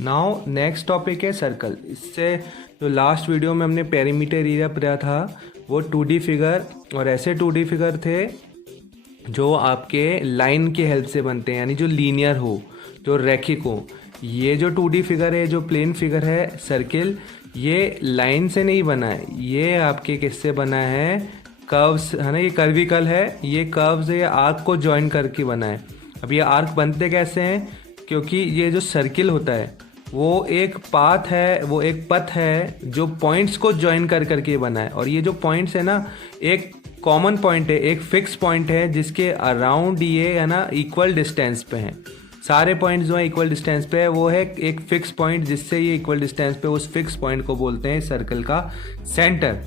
Now next topic है circle. इससे जो लास्ट वीडियो में हमने पेरीमीटर एरिया पढ़ा था वो 2D फिगर, और ऐसे 2D फिगर थे जो आपके लाइन की हेल्प से बनते हैं, यानी जो लीनियर हो, जो रैखिक हो। ये जो 2D फिगर है, जो प्लेन फिगर है सर्किल, ये लाइन से नहीं बना है, ये आपके किससे बना है, कर्व्स है ना, ये कर्विकल है, ये कर्व्स या आर्क को ज्वाइन करके बना है। अब ये आर्क बनते कैसे हैं, क्योंकि ये जो सर्किल होता है वो एक पाथ है, वो एक पथ है जो पॉइंट्स को ज्वाइन कर करके बना है। और ये जो पॉइंट्स है ना, एक कॉमन पॉइंट है, एक फिक्स पॉइंट है जिसके अराउंड ये है ना इक्वल डिस्टेंस पे हैं। सारे पॉइंट्स जो है इक्वल डिस्टेंस पे है, वो है एक फिक्स पॉइंट जिससे ये इक्वल डिस्टेंस पे, उस फिक्स पॉइंट को बोलते हैं सर्कल का सेंटर।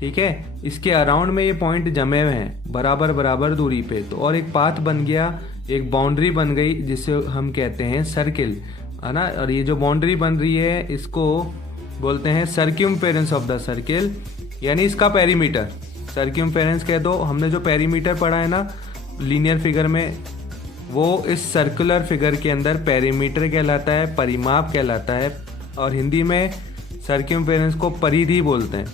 ठीक है, इसके अराउंड में ये पॉइंट जमे हुए हैं बराबर बराबर दूरी पे, तो और एक पाथ बन गया, एक बाउंड्री बन गई जिसे हम कहते हैं सर्किल, है ना। और ये जो बाउंड्री बन रही है इसको बोलते हैं सर्क्यूम्फेरेंस ऑफ द सर्किल, यानी इसका पेरीमीटर। सर्क्यूम्फेरेंस कह दो। हमने जो पेरीमीटर पढ़ा है ना लीनियर फिगर में, वो इस सर्कुलर फिगर के अंदर पेरीमीटर कहलाता है, परिमाप कहलाता है। और हिंदी में सर्क्यूम्फेरेंस को परिधि बोलते हैं।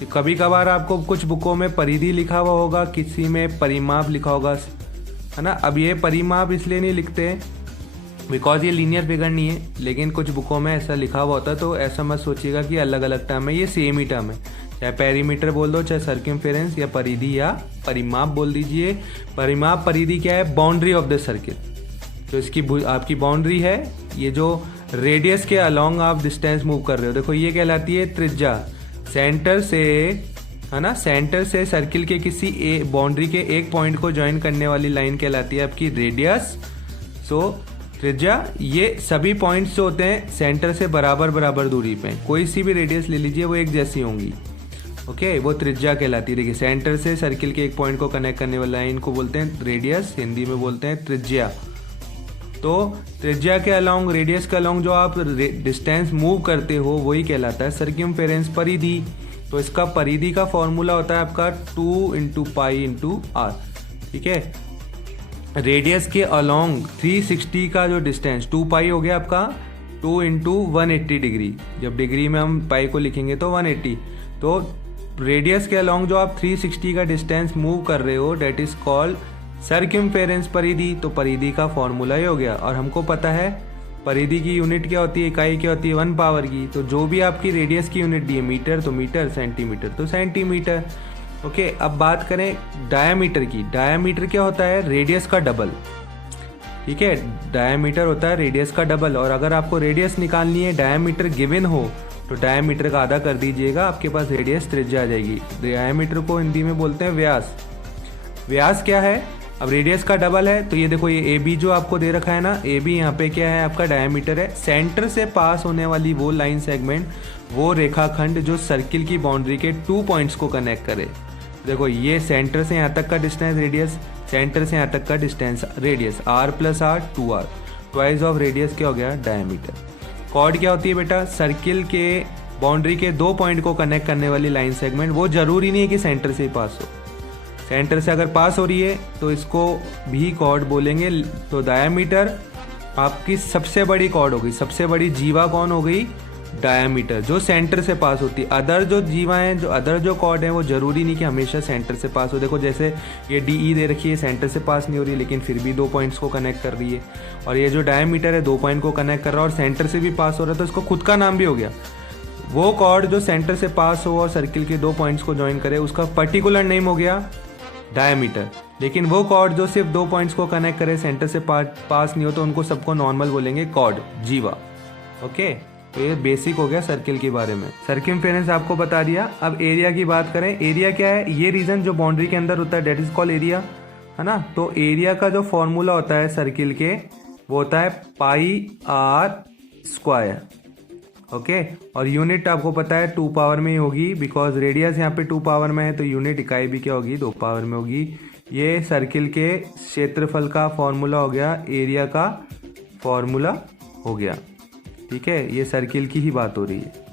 तो कभी कभार आपको कुछ बुकों में परिधि लिखा हुआ होगा, किसी में परिमाप लिखा होगा, है ना। अब ये परिमाप इसलिए नहीं लिखते बिकॉज ये लीनियर फिगर नहीं है, लेकिन कुछ बुकों में ऐसा लिखा हुआ होता है, तो ऐसा मत सोचिएगा कि अलग अलग टर्म है, ये सेम ही टर्म है। चाहे पेरीमीटर बोल दो, चाहे सर्कमफेरेंस, या परिधि या परिमाप बोल दीजिए। परिमाप, परिधि क्या है, बाउंड्री ऑफ द सर्किल। तो इसकी आपकी बाउंड्री है, ये जो रेडियस के अलोंग आप डिस्टेंस मूव कर रहे हो, देखो ये कहलाती है त्रिज्या। सेंटर से, है ना, सेंटर से सर्किल के किसी बाउंड्री के एक पॉइंट को ज्वाइन करने वाली लाइन कहलाती है आपकी रेडियस। सो त्रिज्या, ये सभी पॉइंट्स जो होते हैं सेंटर से बराबर बराबर दूरी पे, कोई सी भी रेडियस ले लीजिए वो एक जैसी होंगी। ओके, वो त्रिज्या कहलाती है। देखिए, सेंटर से सर्किल के एक पॉइंट को कनेक्ट करने वाली लाइन को बोलते हैं रेडियस, हिंदी में बोलते हैं त्रिज्या। तो त्रिज्या के अलोंग, रेडियस के अलोंग जो आप डिस्टेंस मूव करते हो वही कहलाता है सर्कमफेरेंस, परिधि। तो इसका परिधि का फॉर्मूला होता है आपका 2 × पाई × r। ठीक है, रेडियस के अलोंग 360 का जो डिस्टेंस 2 पाई हो गया आपका, 2 × 180 डिग्री। जब डिग्री में हम पाई को लिखेंगे तो 180। तो रेडियस के अलोंग जो आप 360 का डिस्टेंस मूव कर रहे हो, डेट इज कॉल्ड सर्कमफेरेंस, परिधि। तो परिधि का फॉर्मूला ही हो गया। और हमको पता है परिधि की यूनिट क्या होती है, इकाई क्या होती है, 1 पावर की। तो जो भी आपकी रेडियस की यूनिट दी है, मीटर तो मीटर, सेंटीमीटर तो सेंटीमीटर। ओके, अब बात करें डायामीटर की। डायामीटर क्या होता है, रेडियस का डबल। ठीक है, डायामीटर होता है रेडियस का डबल। और अगर आपको रेडियस निकालनी है, डायामीटर गिवन हो, तो डायामीटर का आधा कर दीजिएगा, आपके पास रेडियस त्रिज्या आ जाएगी। डायामीटर को हिंदी में बोलते हैं व्यास। व्यास क्या है, अब रेडियस का डबल है, तो ये देखो ये ए बी जो आपको दे रखा है ना, ए बी यहाँ पे क्या है, आपका डायामीटर है। सेंटर से पास होने वाली वो लाइन सेगमेंट, वो रेखाखंड जो सर्किल की बाउंड्री के 2 पॉइंट्स को कनेक्ट करे। देखो ये सेंटर से यहाँ तक का डिस्टेंस रेडियस, सेंटर से यहाँ तक का distance radius, r + r 2r, twice of radius क्या हो गया, डायामीटर। कॉर्ड क्या होती है बेटा, सर्किल के बाउंड्री के 2 पॉइंट को कनेक्ट करने वाली लाइन सेगमेंट। वो जरूरी नहीं है कि सेंटर से ही पास हो, सेंटर से अगर पास हो रही है तो इसको भी कॉर्ड बोलेंगे। तो डायामीटर आपकी सबसे बड़ी कॉर्ड हो गई, सबसे बड़ी जीवा कौन हो गई, डायामीटर, जो सेंटर से पास होती है। अदर जो जीवा हैं, जो अदर जो कॉर्ड हैं, वो जरूरी नहीं कि हमेशा सेंटर से पास हो। देखो जैसे ये डी ई दे रखी है, सेंटर से पास नहीं हो रही, लेकिन फिर भी 2 पॉइंट्स को कनेक्ट कर रही है। और ये जो डायामीटर है 2 पॉइंट को कनेक्ट कर रहा है और सेंटर से भी पास हो रहा है, तो इसको खुद का नाम भी हो गया। वो कॉर्ड जो सेंटर से पास हो और सर्किल के 2 पॉइंट्स को ज्वाइन करे, उसका पर्टिकुलर नेम हो गया डायामीटर। लेकिन वो कॉर्ड जो सिर्फ 2 पॉइंट्स को कनेक्ट करे, सेंटर से पास नहीं हो, तो उनको सबको नॉर्मल बोलेंगे कॉर्ड, जीवा। ओके, तो ये बेसिक हो गया सर्किल के बारे में। सर्कमफेरेंस आपको बता दिया। अब एरिया की बात करें। एरिया क्या है, ये रीजन जो बाउंड्री के अंदर होता है, डेट इज कॉल्ड एरिया, है ना। तो एरिया का जो फॉर्मूला होता है सर्किल के, वो होता है πr²। ओके, और यूनिट आपको पता है 2 पावर में ही होगी, बिकॉज रेडियस यहाँ पे 2 पावर में है, तो यूनिट इकाई भी क्या होगी, 2 पावर में होगी। ये सर्किल के क्षेत्रफल का फॉर्मूला हो गया, एरिया का फॉर्मूला हो गया। ठीक है, ये सर्किल की ही बात हो रही है।